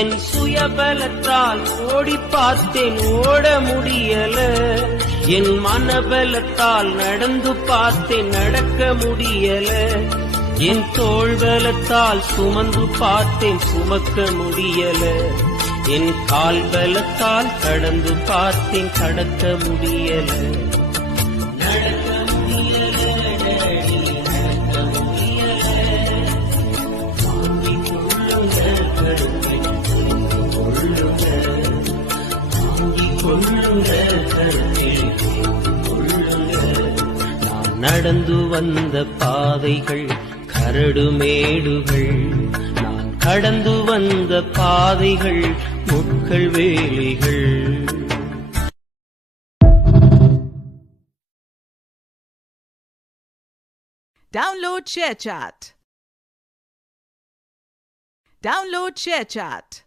என் சுயபலத்தால் ஓடி பார்த்தேன், ஓட முடியல. என் மனபலத்தால் நடந்து பார்த்தேன், நடக்க முடியல. என் தோள்பலத்தால் சுமந்து பார்த்தேன், சுமக்க முடியல. என் கால் பலத்தால் கடந்து பார்த்தேன், கடக்க முடியல. நடக்க முடியல, டேடி, நடக்க முடியல. வாங்கி கொள்ளுங்க கருத்தை, கொள்ளுங்க, வாங்கி கொள்ளுங்க கருத்தில் கொள்ளுங்க. நான் நடந்து வந்த பாதைகள் கரடு மேடுகள், நான் கடந்து வந்த பாதைகள் முட்கள் வேலிகள். Download ShareChat. Download ShareChat.